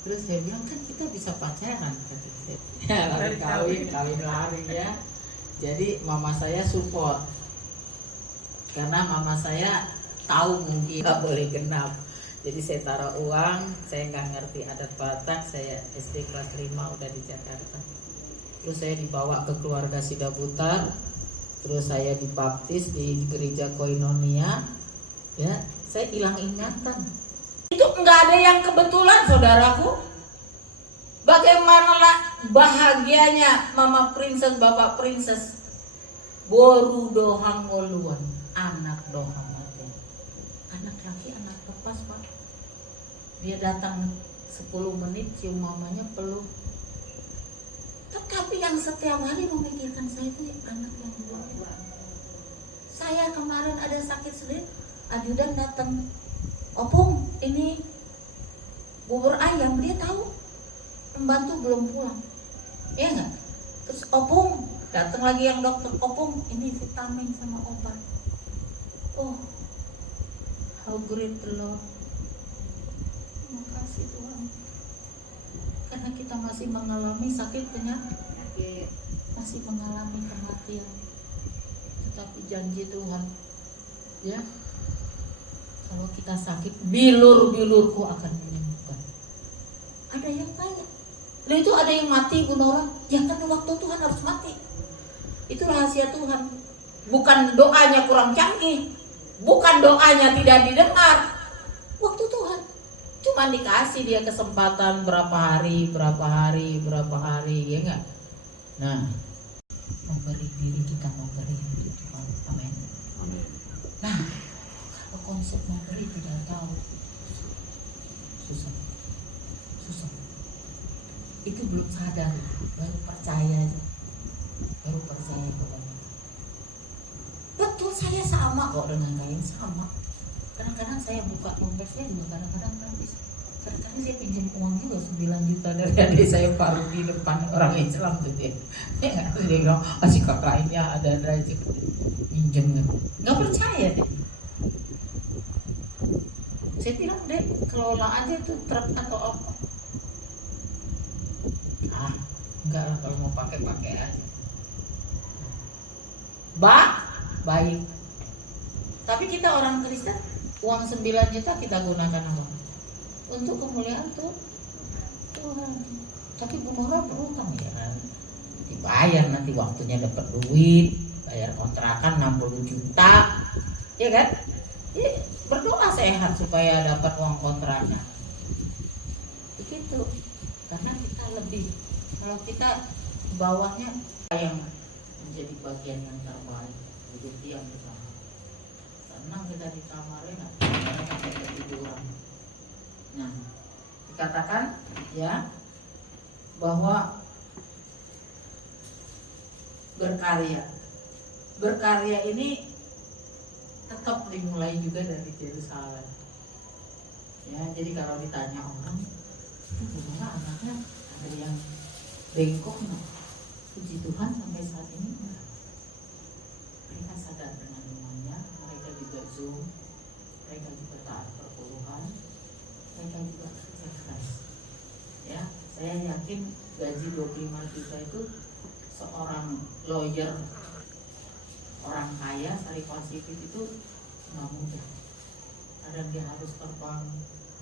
Terus saya bilang kan kita bisa pacaran kata saya. Ya, lalu kawin lari ya. Jadi mama saya support karena mama saya tahu mungkin nggak boleh genap. Jadi saya taruh uang, saya nggak ngerti adat Batak, saya SD kelas 5 udah di Jakarta. Terus saya dibawa ke keluarga Sidabutar, terus saya dibaptis di gereja Koinonia, ya saya hilang ingatan. Itu nggak ada yang kebetulan saudaraku. Bagaimanalah bahagianya Mama Princess, Bapak Princess, boru dohang ngoluan, anak dohang mati. Anak laki, anak lepas Pak. Dia datang 10 menit cium mamanya peluk. Tetapi yang setiap hari memikirkan saya itu anak yang dua. Saya kemarin ada sakit sedikit, ajudan datang, Opung ini bubur ayam, dia tahu pembantu belum pulang, ya enggak? Terus Opung datang lagi yang dokter, Opung ini vitamin sama obat. Oh, how great the Lord. Terima kasih Tuhan. Karena kita masih mengalami sakit penyakit, masih mengalami kematian, tetapi janji Tuhan, ya, kalau kita sakit, bilur-bilurku akan menyembuhkan. Ada yang tanya, lah itu ada yang mati bunuh orang, ya kan waktu Tuhan harus mati. Itu rahasia Tuhan. Bukan doanya kurang canggih, bukan doanya tidak didengar. Waktu Tuhan cuma dikasih dia kesempatan berapa hari, ya enggak? Nah, memberi diri kita memberi untuk Tuhan. Amin. Nah, kalau konsep memberi tidak tahu, susah. Itu belum sadar, baru percaya kepada. Betul, saya sama kok dengan kalian, sama. Kadang-kadang saya buka dompet saya juga kadang-kadang habis. Kadang-kadang saya pinjam uang juga 9 juta dari adik saya baru di depan orang Islam tuh dia. Dia bilang, si kakak ini ada aja pinjam nggak percaya deh. Saya bilang deh, kelola aja tuh truk atau apa. Enggak lah, kalau mau pakai aja. Baik. Tapi kita orang Kristen, uang 9 juta kita gunakan apa? Untuk kemuliaan tuh Tuhan. Tapi bunuhnya berutang ya kan? Dibayar nanti waktunya dapat duit, bayar kontrakan 60 juta, ya kan? Ya, berdoa sehat supaya dapat uang kontraknya. Begitu. Karena kita lebih, kalau kita bawahnya yang menjadi bagian yang terbaik, duduk diam bersama. Senang kita di kamarnya, nggak sampai ketiduran. Nah, dikatakan ya bahwa berkarya ini tetap dimulai juga dari Yerusalem. Ya, jadi kalau ditanya orang, gimana anaknya ada yang bengkok nggak? Puji Tuhan sampai saat ini enggak. Mereka sadar dengan imannya, mereka juga zoom, mereka juga taat perpuluhan, mereka juga kerja keras. Ya, saya yakin gaji 25 juta itu seorang lawyer, orang kaya, Syarifah Sipit itu nggak mudah. Kadang dia harus terbang.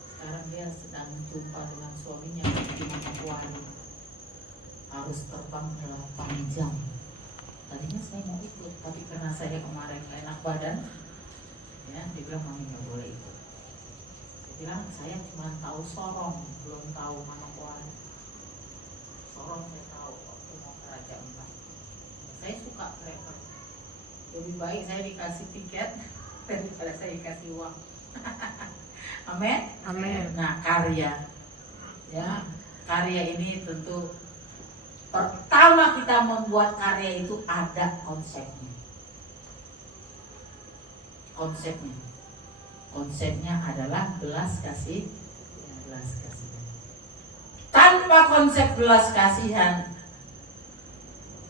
Sekarang dia sedang jumpa dengan suaminya di Manokwari. Harus terbang 8 jam. Tadinya saya mau ikut, tapi karena saya kemarin enak badan, ya, dia bilang mami nggak boleh ikut. Saya bilang saya cuma tahu Sorong, belum tahu Manokwari. Sorong saya tahu waktu mau ke Raja Ampat. Saya suka travel. Lebih baik saya dikasih tiket daripada saya dikasih uang. Amin. Amin. Nah, karya, ya, karya ini tentu pertama kita membuat karya itu ada konsepnya. Konsepnya adalah belas kasihan. Tanpa konsep belas kasihan,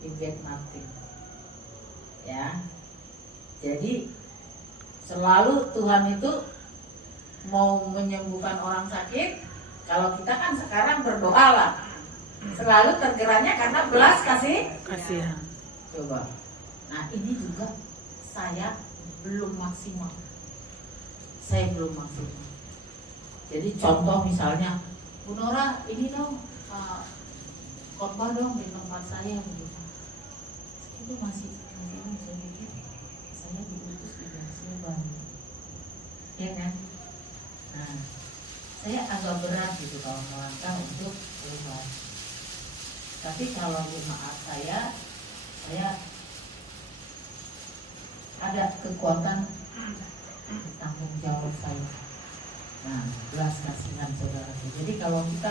you get nothing. Ya, jadi selalu Tuhan itu mau menyembuhkan orang sakit, Kalau kita kan sekarang berdoa lah, selalu tergeraknya karena belas kasihan. Coba. Nah ini juga saya belum maksimal. Jadi contoh misalnya, Bu Nora ini dong khotbah dong di tempat saya begitu. Itu masih saya pikir saya diutus di Sulban, ya kan? Nah, saya agak berat gitu kalau melangkah untuk keluar. Tapi kalau jemaat saya ada kekuatan tanggung jawab saya. Nah, belas kasihan saudara. Jadi kalau kita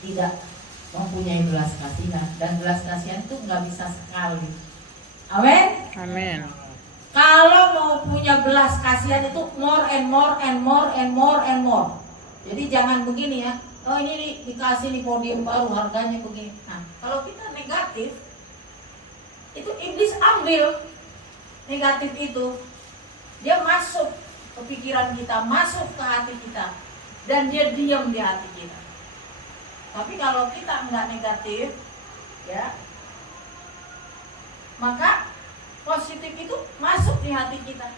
tidak mempunyai belas kasihan, dan belas kasihan itu nggak bisa sekali. Amin. Amin. Kalau mau punya belas kasihan itu more and more and more and more and more. Jadi jangan begini ya. Oh ini dikasih di podium baru harganya begini. Nah, kalau kita negatif, itu iblis ambil negatif itu. Dia masuk ke pikiran kita, masuk ke hati kita, dan dia diam di hati kita. Tapi kalau kita enggak negatif, ya, maka positif itu masuk di hati kita.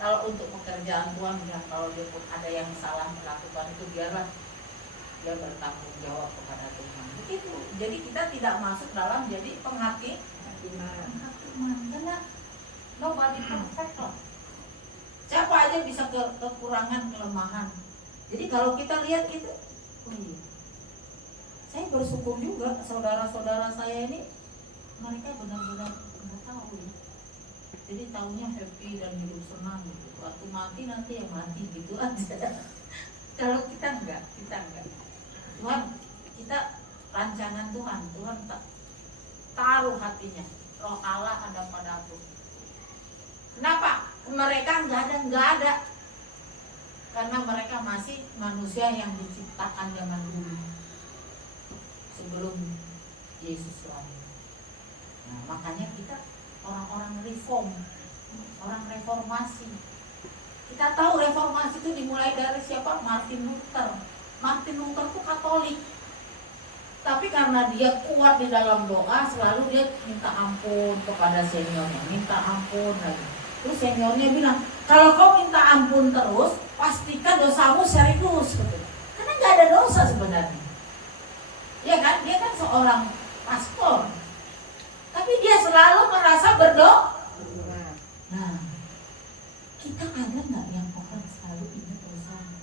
Kalau untuk pekerjaan Tuhan, ya, kalau dia pun ada yang salah melakukan itu, biarlah dia bertanggung jawab kepada Tuhan. Begitu. Jadi kita tidak masuk dalam jadi penghakiman. Karena nobody perfect lah. Siapa aja bisa kekurangan, kelemahan. Jadi kalau kita lihat itu, oh iya, saya bersyukur juga saudara-saudara saya ini, mereka benar-benar nggak tahu ya. Jadi tahunya happy dan hidup senang gitu. Waktu mati nanti ya mati gitu aja. Kalau kita enggak. Tuhan, kita rancangan Tuhan tak taruh hatinya. Roh Allah ada padaku. Kenapa? Mereka nggak ada. Karena mereka masih manusia yang diciptakan zaman dulu, sebelum Yesus lahir. Nah, makanya kita orang-orang reformasi. Kita tahu reformasi itu dimulai dari siapa? Martin Luther. Martin Luther itu Katolik. Tapi karena dia kuat di dalam doa, selalu dia minta ampun kepada seniornya, minta ampun lagi. Terus seniornya bilang, kalau kau minta ampun terus, pastikan dosamu serius. Karena nggak ada dosa sebenarnya. Ya kan? Dia kan seorang pastor. Tapi dia selalu merasa berdoa. Nah, kita ada nggak yang orang selalu ingat dosanya?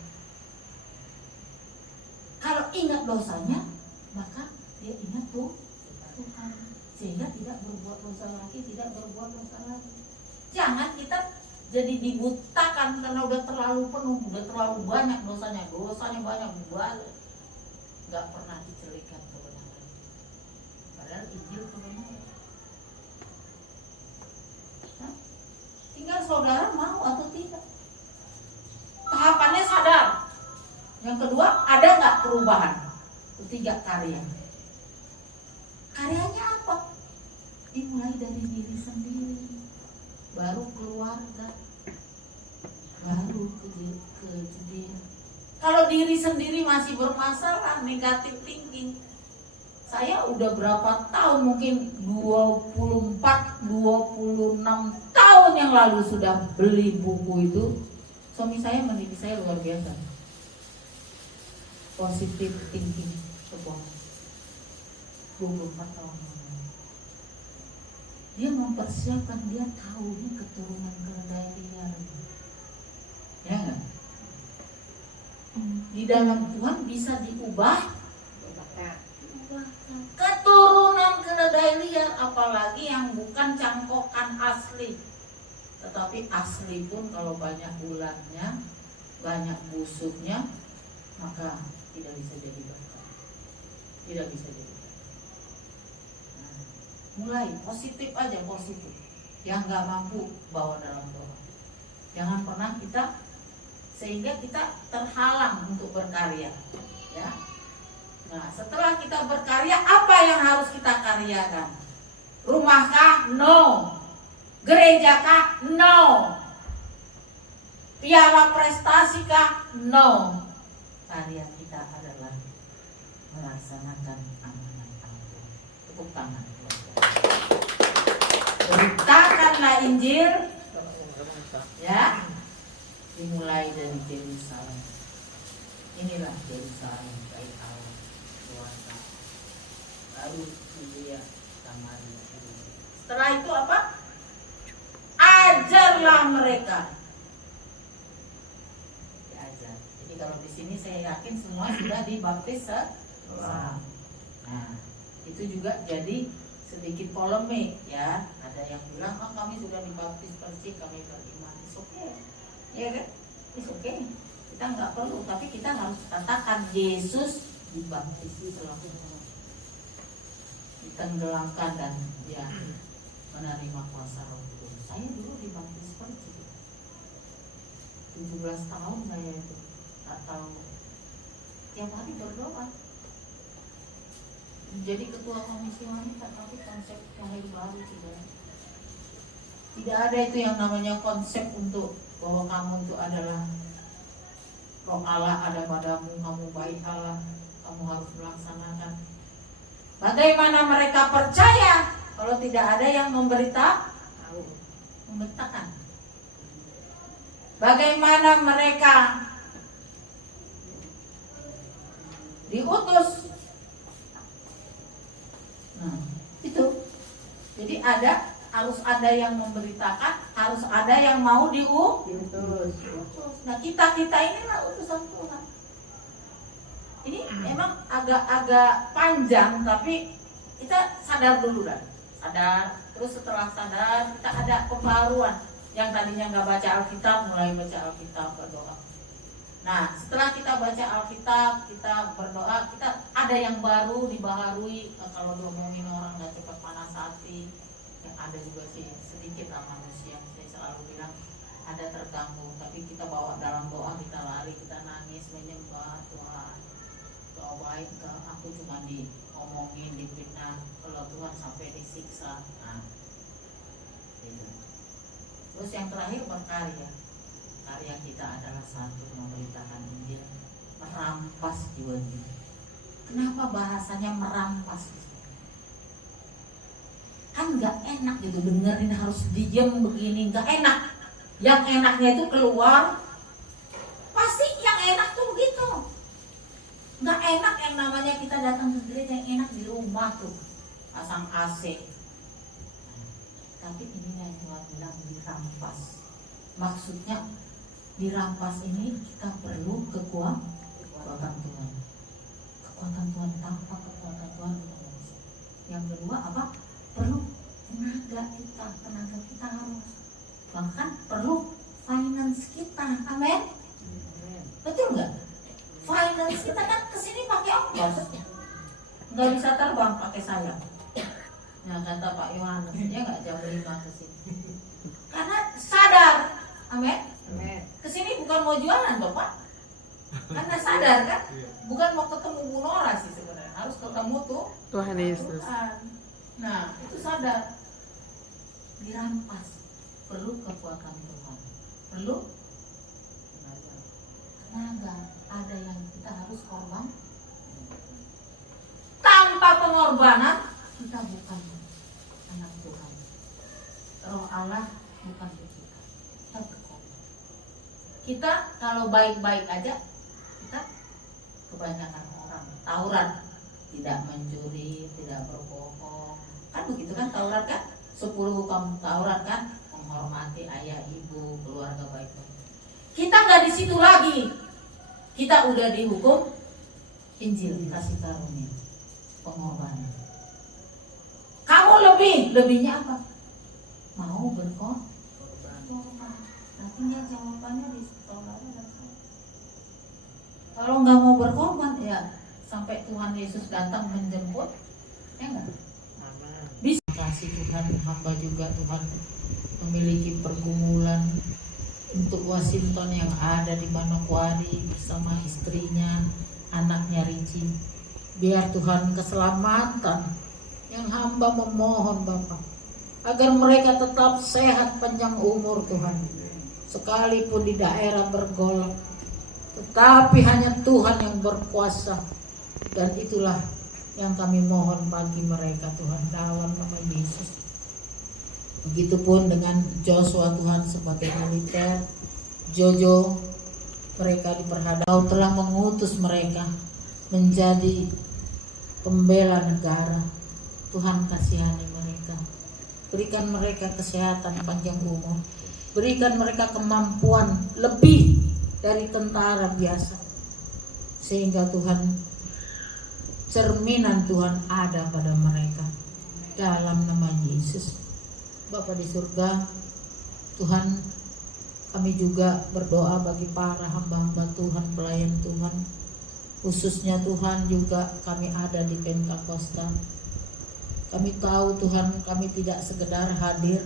Kalau ingat dosanya, maka dia ingat Tuhan, sehingga tidak berbuat dosa lagi. Jangan kita jadi dibutakan karena udah terlalu penuh, udah terlalu banyak dosanya banyak banget, nggak pernah dicelikan kebenaran. Padahal Injil kebenaran. Nah, tinggal saudara mau atau tidak. Tahapannya sadar. Yang kedua, ada nggak perubahan? Ketiga, karya. Karyanya apa? Dimulai dari diri sendiri, baru keluarga, baru ke jendela. Kalau diri sendiri masih bermasalah, negatif thinking. Saya udah berapa tahun, mungkin 24, 26 tahun yang lalu sudah beli buku itu. Suami saya mendidik saya luar biasa. Positive thinking, sebuah 24 tahun. Dia mempersiapkan, dia tahu ini keturunan keledai liar. Ya enggak? Di dalam Tuhan bisa diubah. Keturunan keledai liar, apalagi yang bukan cangkokan asli. Tetapi asli pun kalau banyak ulatnya, banyak busuknya, maka tidak bisa jadi berkat. Tidak bisa jadi berkat. Mulai positif aja, positif. Yang nggak mampu bawa dalam doa. Jangan pernah kita, sehingga kita terhalang untuk berkarya. Ya. Nah, setelah kita berkarya, apa yang harus kita karyakan? Rumahkah? No. Gerejakah? No. Piala prestasikah? No. karya kita adalah melaksanakan amanat Allah. Tepuk tangan. Beritakanlah Injil, ya, dimulai dari Yerusalem. Inilah Yerusalem, bait Allah, keluarga. Baru Judea, Samaria. Setelah itu apa? Ajarlah mereka. Diajar. Jadi kalau di sini saya yakin semua sudah dibaptis sekarang. Nah, itu juga jadi sedikit polemik, ya. Ada yang bilang, oh, kami sudah dibaptis persik, kami beriman. It's okay, ya kan? It's okay. Kita nggak perlu, tapi kita harus katakan Yesus dibaptis selalu ditenggelamkan dan dia menerima kuasa Roh Kudus. Saya dulu dibaptis persik 17 tahun saya itu, atau tiap hari berdoa. Jadi ketua komisi wanita, tapi konsep yang baru tidak ada itu yang namanya konsep untuk bahwa kamu itu adalah Roh Allah ada padamu, kamu baik Allah, kamu harus melaksanakan. Bagaimana mereka percaya kalau tidak ada yang memberitakan? Bagaimana mereka diutus? Nah, itu. Jadi harus ada yang memberitakan, harus ada yang mau diutus. Nah, kita inilah utusan Tuhan. Ini memang agak panjang, tapi kita sadar dulu dah. Sadar, terus setelah sadar kita ada pembaruan. Yang tadinya nggak baca Alkitab, mulai baca Alkitab, berdoa. Nah, setelah kita baca Alkitab, kita berdoa, kita ada yang baru dibaharui. Kalau diomongin orang nggak cepat panas hati, yang ada juga sih sedikit lah manusia. Saya selalu bilang ada terganggu, tapi kita bawa dalam doa, kita lari, kita nangis, menyembah Tuhan. Doa baik, aku cuma diomongin, difitnah, kalau Tuhan sampai disiksa. Nah, gitu. Terus yang terakhir berkarya. Karya kita adalah satu, memberitakan Injil, merampas jiwa-jiwa. Kenapa bahasanya merampas? Kan nggak enak gitu dengerin, harus diem begini, nggak enak. Yang enaknya itu keluar, pasti yang enak tuh begitu. Nggak enak yang namanya kita datang ke gereja, yang enak di rumah tuh pasang AC. Tapi ini yang Tuhan bilang dirampas. Maksudnya dirampas ini kita perlu kekuatan Tuhan. Kekuatan Tuhan, tanpa kekuatan Tuhan kita nggak bisa. Yang kedua apa? Perlu tenaga kita harus, bahkan perlu finance kita. Amin. Betul nggak? Finance kita kan kesini pakai ongkos, nggak bisa terbang pakai sayap. Nah, kata Pak Yohanes, dia nggak jam 5 kesini karena sadar. Amin. Kesini bukan mau jualan Bapak, karena sadar kan, bukan mau ketemu Bu Nora sih sebenarnya, harus ketemu tuh Tuhan Yesus. Nah, itu sadar. Dirampas, perlu kekuatan Tuhan, perlu tenaga. Ada yang kita harus korban. Tanpa pengorbanan kita bukan anak Tuhan. Roh Allah bukan di kita. Kita berkorban. Kita kalau baik-baik aja, kita kebanyakan orang Taurat, tidak mencuri, tidak berbohong. Kan begitu kan Taurat kan? 10 hukum Taurat kan? Menghormati ayah, ibu, keluarga baik-baik. Kita nggak di situ lagi. Kita udah dihukum Injil, kasih karunia, pengorbanan. Kamu lebihnya apa? Mau berkorban. Nah, tinggal jawabannya di Taurat. Kalau nggak mau berkorban, ya sampai Tuhan Yesus datang menjemput, ya nggak? Bisa kasih Tuhan, hamba juga Tuhan memiliki pergumulan untuk Washington yang ada di Manokwari bersama istrinya, anaknya Ricci. Biar Tuhan keselamatan yang hamba memohon Bapak, agar mereka tetap sehat panjang umur Tuhan, sekalipun di daerah bergolak, tetapi hanya Tuhan yang berkuasa. Dan itulah yang kami mohon bagi mereka Tuhan, dalam nama Yesus. Begitupun dengan Joshua Tuhan, sebagai militer, Jojo, mereka diperhadap. Kau telah mengutus mereka menjadi pembela negara. Tuhan kasihani mereka, berikan mereka kesehatan panjang umur, berikan mereka kemampuan lebih dari tentara biasa, sehingga Tuhan, cerminan Tuhan ada pada mereka, dalam nama Yesus. Bapa di surga, Tuhan, kami juga berdoa bagi para hamba-hamba Tuhan, pelayan Tuhan, khususnya Tuhan juga kami ada di Pentakosta. Kami tahu Tuhan, kami tidak sekedar hadir,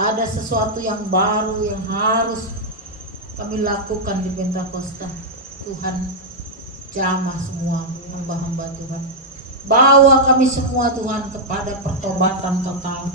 ada sesuatu yang baru yang harus kami lakukan di Pentakosta. Tuhan, jamah semua hamba-hamba Tuhan, bawa kami semua Tuhan kepada pertobatan total,